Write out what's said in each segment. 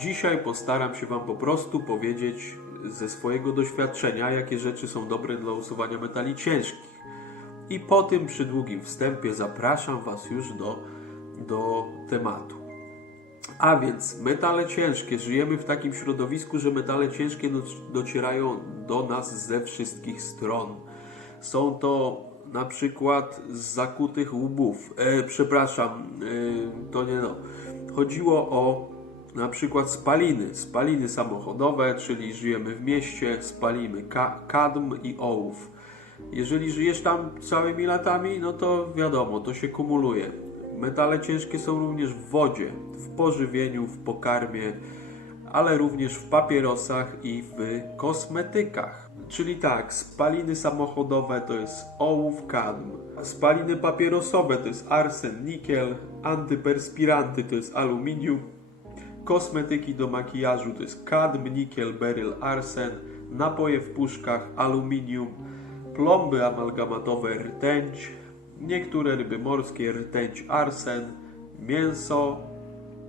Dzisiaj postaram się Wam po prostu powiedzieć ze swojego doświadczenia, jakie rzeczy są dobre dla usuwania metali ciężkich. I po tym przydługim wstępie zapraszam Was już do, do tematu. A więc metale ciężkie. Żyjemy w takim środowisku, że metale ciężkie doc- docierają do nas ze wszystkich stron. Są to na przykład z zakutych łbów. E, przepraszam, e, to nie no. Chodziło o na przykład spaliny. Spaliny samochodowe, czyli żyjemy w mieście, spalimy ka- kadm i ołów. Jeżeli żyjesz tam całymi latami, no to wiadomo, to się kumuluje. Metale ciężkie są również w wodzie, w pożywieniu, w pokarmie, ale również w papierosach i w kosmetykach. Czyli tak, spaliny samochodowe to jest ołów, kadm. Spaliny papierosowe to jest arsen, nikiel. Antyperspiranty to jest aluminium. Kosmetyki do makijażu to jest kadm, nikiel, beryl, arsen. Napoje w puszkach aluminium. Plomby amalgamatowe rtęć. Niektóre ryby morskie rtęć, arsen. Mięso,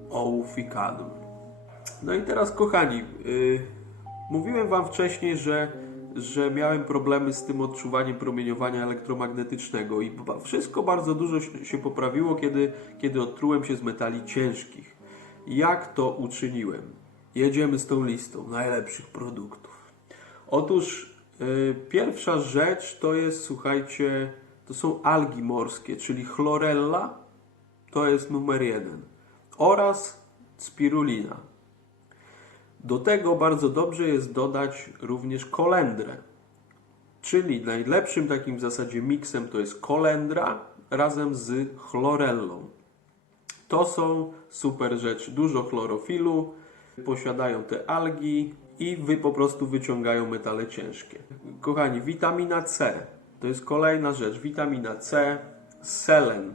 ołów i kadm. No i teraz, kochani, yy, mówiłem Wam wcześniej, że, że miałem problemy z tym odczuwaniem promieniowania elektromagnetycznego i wszystko bardzo dużo się poprawiło, kiedy, kiedy odtrułem się z metali ciężkich. Jak to uczyniłem? Jedziemy z tą listą najlepszych produktów. Otóż yy, pierwsza rzecz to jest, słuchajcie, to są algi morskie, czyli chlorella, to jest numer jeden, oraz spirulina. Do tego bardzo dobrze jest dodać również kolendrę. Czyli najlepszym takim w zasadzie miksem to jest kolendra razem z chlorellą. To są super rzeczy. Dużo chlorofilu, posiadają te algi i wy po prostu wyciągają metale ciężkie. Kochani, witamina C to jest kolejna rzecz. Witamina C, selen,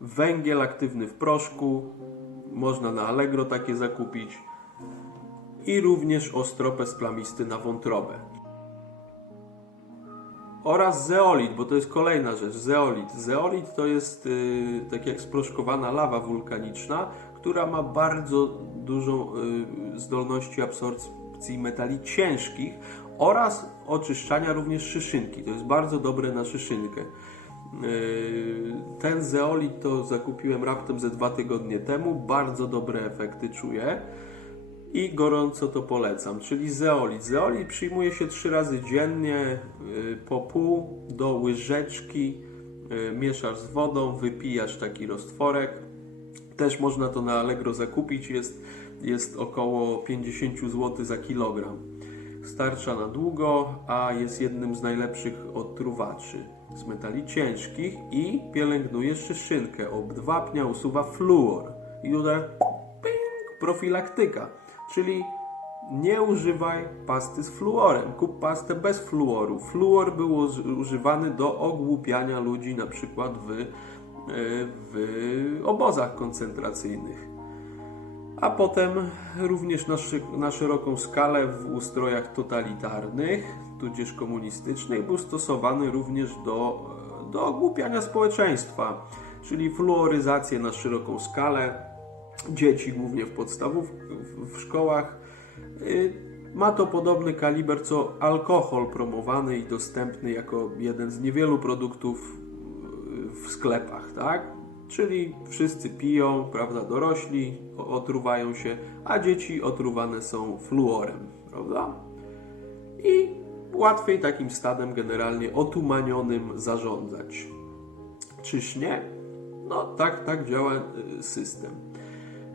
węgiel aktywny w proszku, można na Allegro takie zakupić i również ostropes plamisty na wątrobę. Oraz zeolit, bo to jest kolejna rzecz, zeolit. Zeolit to jest yy, tak jak sproszkowana lawa wulkaniczna, która ma bardzo dużą yy, zdolności absorpcji metali ciężkich oraz oczyszczania również szyszynki. To jest bardzo dobre na szyszynkę. Yy, Ten zeolit to zakupiłem raptem ze dwa tygodnie temu. Bardzo dobre efekty czuję i gorąco to polecam. Czyli zeolit. Zeolit przyjmuje się trzy razy dziennie yy, po pół do łyżeczki. Yy, Mieszasz z wodą, wypijasz taki roztworek. Też można to na Allegro zakupić. Jest, jest około 50 zł za kilogram. Starcza na długo, a jest jednym z najlepszych odtruwaczy z metali ciężkich i pielęgnuje szyszynkę. Obdwapnia, usuwa fluor. I tutaj ping, profilaktyka. Czyli nie używaj pasty z fluorem. Kup pastę bez fluoru. Fluor był uż- używany do ogłupiania ludzi na przykład w, e, w obozach koncentracyjnych a potem również na, szy- na szeroką skalę w ustrojach totalitarnych, tudzież komunistycznych, był stosowany również do, do ogłupiania społeczeństwa, czyli fluoryzację na szeroką skalę dzieci, głównie w podstawów, w, szkołach. Y, Ma to podobny kaliber co alkohol promowany i dostępny jako jeden z niewielu produktów w sklepach, tak? Czyli wszyscy piją, prawda, dorośli otruwają się, a dzieci otruwane są fluorem, prawda? I łatwiej takim stadem generalnie otumanionym zarządzać. Czyż nie? No tak, tak działa y, system.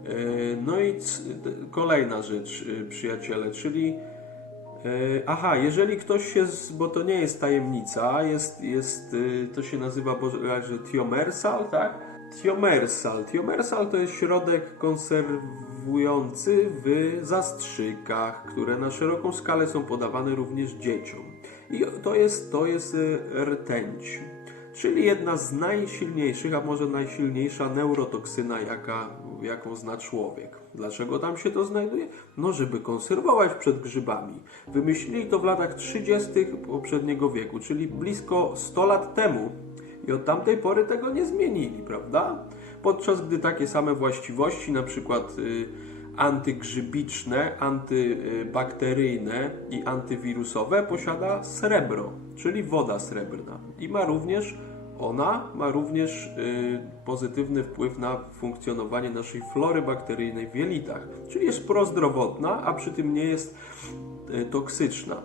Y, No i kolejna rzecz, y, przyjaciele, czyli E, Aha, jeżeli ktoś się, bo to nie jest tajemnica, jest, jest, to się nazywa bodajże thiomersal, tak? Thiomersal. Thiomersal to jest środek konserwujący w zastrzykach, które na szeroką skalę są podawane również dzieciom. I to jest, to jest rtęć, czyli jedna z najsilniejszych, a może najsilniejsza neurotoksyna, jaka, jaką zna człowiek. Dlaczego tam się to znajduje? No, żeby konserwować przed grzybami. Wymyślili to w latach 30. poprzedniego wieku, czyli blisko 100 lat temu. I od tamtej pory tego nie zmienili, prawda? podczas gdy takie same właściwości, na przykład y, antygrzybiczne, antybakteryjne i antywirusowe posiada srebro, czyli woda srebrna. I ma również ona ma również y, pozytywny wpływ na funkcjonowanie naszej flory bakteryjnej w jelitach, czyli jest prozdrowotna, a przy tym nie jest y, toksyczna.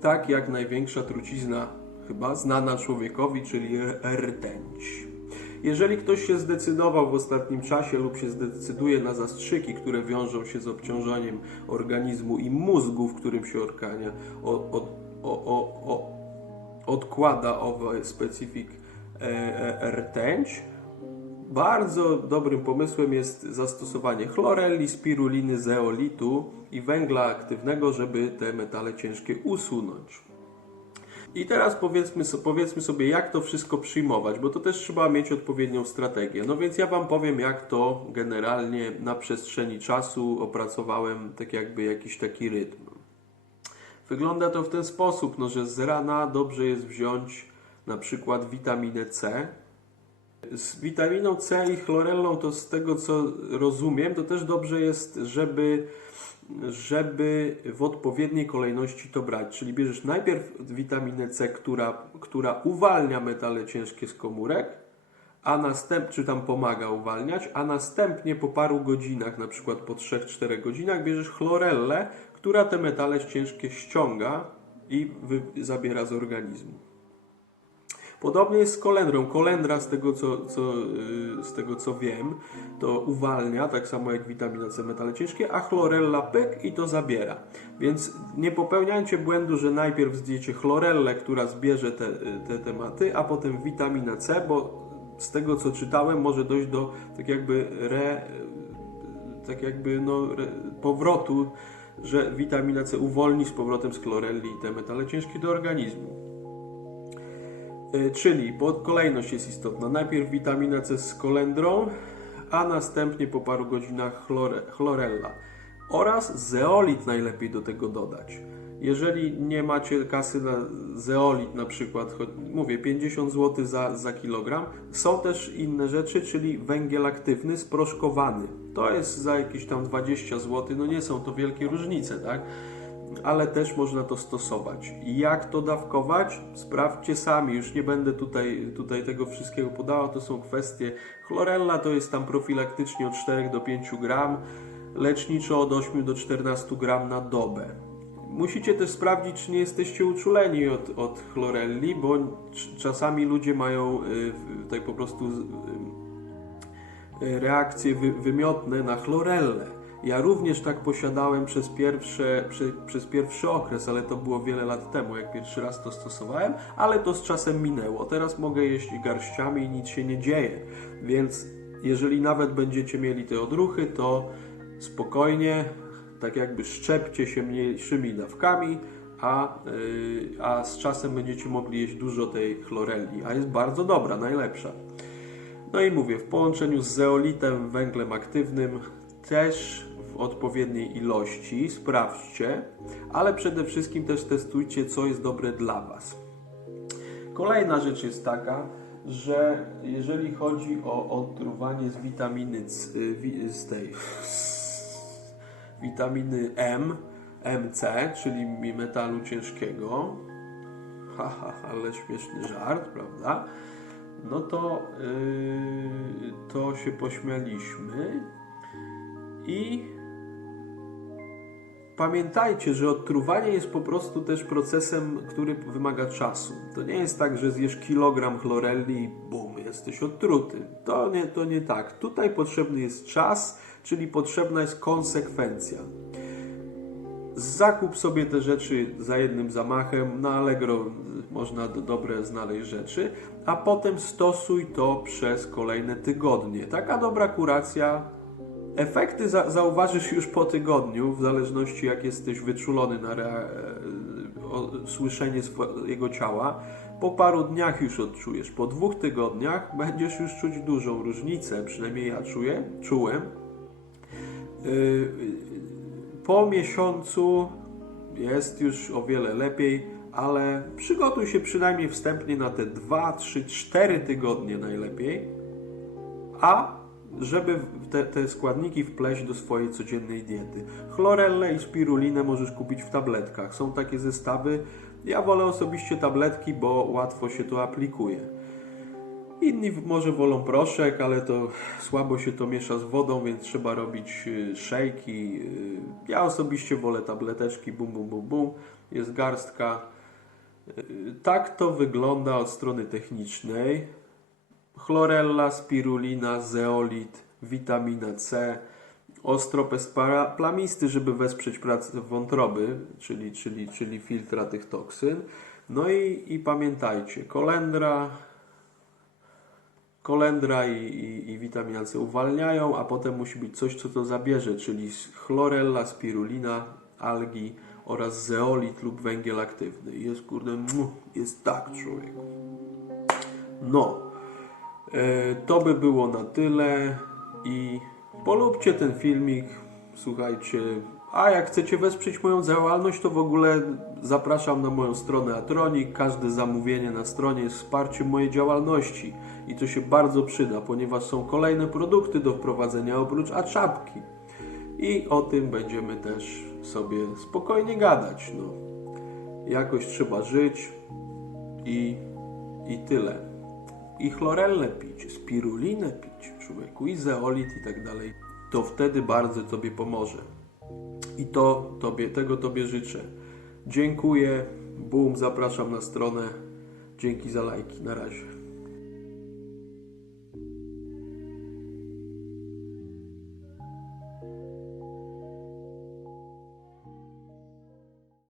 Tak jak największa trucizna chyba znana człowiekowi, czyli rtęć. Jeżeli ktoś się zdecydował w ostatnim czasie lub się zdecyduje na zastrzyki, które wiążą się z obciążeniem organizmu i mózgu, w którym się organia, o, o, o, o, o, odkłada owy specyfik rtęć, bardzo dobrym pomysłem jest zastosowanie chlorelli, spiruliny, zeolitu i węgla aktywnego, żeby te metale ciężkie usunąć. I teraz powiedzmy, powiedzmy sobie, jak to wszystko przyjmować, bo to też trzeba mieć odpowiednią strategię. No więc ja Wam powiem, jak to generalnie na przestrzeni czasu opracowałem, tak jakby jakiś taki rytm. Wygląda to w ten sposób, no, że z rana dobrze jest wziąć na przykład witaminę C. Z witaminą C i chlorellą, to z tego co rozumiem, to też dobrze jest, żeby żeby w odpowiedniej kolejności to brać. Czyli bierzesz najpierw witaminę C, która, która uwalnia metale ciężkie z komórek, a następnie, czy tam pomaga uwalniać, a następnie po paru godzinach, na przykład po 3-4 godzinach, bierzesz chlorellę, która te metale ciężkie ściąga i zabiera z organizmu. Podobnie jest z kolendrą. Kolendra, z tego co, co, yy, z tego co wiem, to uwalnia, tak samo jak witamina C, metale ciężkie, a chlorella pyk i to zabiera. Więc nie popełniajcie błędu, że najpierw zdjecie chlorellę, która zbierze te, te tematy, a potem witamina C, bo z tego co czytałem, może dojść do tak jakby re, tak jakby no, re, powrotu, że witamina C uwolni z powrotem z chlorelli te metale ciężkie do organizmu. Y, Czyli pod kolejność jest istotna. Najpierw witamina C z kolendrą, a następnie po paru godzinach chlore, chlorella. Oraz zeolit najlepiej do tego dodać. Jeżeli nie macie kasy na zeolit na przykład, mówię 50 zł za, za kilogram, są też inne rzeczy, czyli węgiel aktywny sproszkowany. To jest za jakieś tam 20 zł, no nie są to wielkie różnice, tak? Ale też można to stosować. Jak to dawkować? Sprawdźcie sami, już nie będę tutaj, tutaj tego wszystkiego podała, to są kwestie. Chlorella to jest tam profilaktycznie od 4 do 5 gram, leczniczo od 8 do 14 gram na dobę. Musicie też sprawdzić, czy nie jesteście uczuleni od, od chlorelli, bo czasami ludzie mają y, w- tak po prostu y, reakcje wy, wymiotne na chlorellę. Ja również tak posiadałem przez, pierwsze, przez pierwszy okres, ale to było wiele lat temu, jak pierwszy raz to stosowałem, ale to z czasem minęło. Teraz mogę jeść garściami i nic się nie dzieje. Więc jeżeli nawet będziecie mieli te odruchy, to spokojnie, tak jakby szczepcie się mniejszymi dawkami, a, yy, a z czasem będziecie mogli jeść dużo tej chlorelli, a jest bardzo dobra, najlepsza. No i mówię, w połączeniu z zeolitem, węglem aktywnym, też odpowiedniej ilości, sprawdźcie, ale przede wszystkim też testujcie, co jest dobre dla Was. Kolejna rzecz jest taka, że jeżeli chodzi o otruwanie z witaminy C, wi- z tej witaminy M, MC, czyli metalu ciężkiego, haha, ale śmieszny żart, prawda? No to, yy, to się pośmialiśmy i pamiętajcie, że odtruwanie jest po prostu też procesem, który wymaga czasu. To nie jest tak, że zjesz kilogram chlorelli i bum, jesteś odtruty. To nie, to nie tak. Tutaj potrzebny jest czas, czyli potrzebna jest konsekwencja. Zakup sobie te rzeczy za jednym zamachem. Na Allegro można do, dobre znaleźć rzeczy, a potem stosuj to przez kolejne tygodnie. Taka dobra kuracja. Efekty za, zauważysz już po tygodniu, w zależności jak jesteś wyczulony na rea- o, słyszenie swojego ciała. Po paru dniach już odczujesz. Po dwóch tygodniach będziesz już czuć dużą różnicę, przynajmniej ja czuję, czułem. Yy, po miesiącu jest już o wiele lepiej, ale przygotuj się przynajmniej wstępnie na te 2, 3, 4 tygodnie najlepiej. a żeby te, te składniki wpleść do swojej codziennej diety. Chlorellę i spirulinę możesz kupić w tabletkach. Są takie zestawy. Ja wolę osobiście tabletki, bo łatwo się to aplikuje. Inni może wolą proszek, ale to słabo się to miesza z wodą, więc trzeba robić y, szejki. y. Ja osobiście wolę tableteczki, bum, bum, bum, bum. Jest garstka. Y, Tak to wygląda od strony technicznej. Chlorella, spirulina, zeolit, witamina C, ostropes plamisty, żeby wesprzeć pracę wątroby, czyli, czyli, czyli filtra tych toksyn. No i, i pamiętajcie, kolendra, kolendra i, i, i witamina C uwalniają, a potem musi być coś, co to zabierze, czyli chlorella, spirulina, algi oraz zeolit lub węgiel aktywny. Jest kurde, jest tak człowieku. No, to by było na tyle i polubcie ten filmik, słuchajcie, a jak chcecie wesprzeć moją działalność, to w ogóle zapraszam na moją stronę Atronik. Każde zamówienie na stronie jest wsparciem mojej działalności i to się bardzo przyda, ponieważ są kolejne produkty do wprowadzenia oprócz a czapki. I o tym będziemy też sobie spokojnie gadać. No. Jakoś trzeba żyć i, i tyle. I chlorellę pić, spirulinę pić, człowieku, i zeolit i tak dalej. To wtedy bardzo Tobie pomoże. I to tobie, tego Tobie życzę. Dziękuję. Boom, zapraszam na stronę. Dzięki za lajki. Na razie.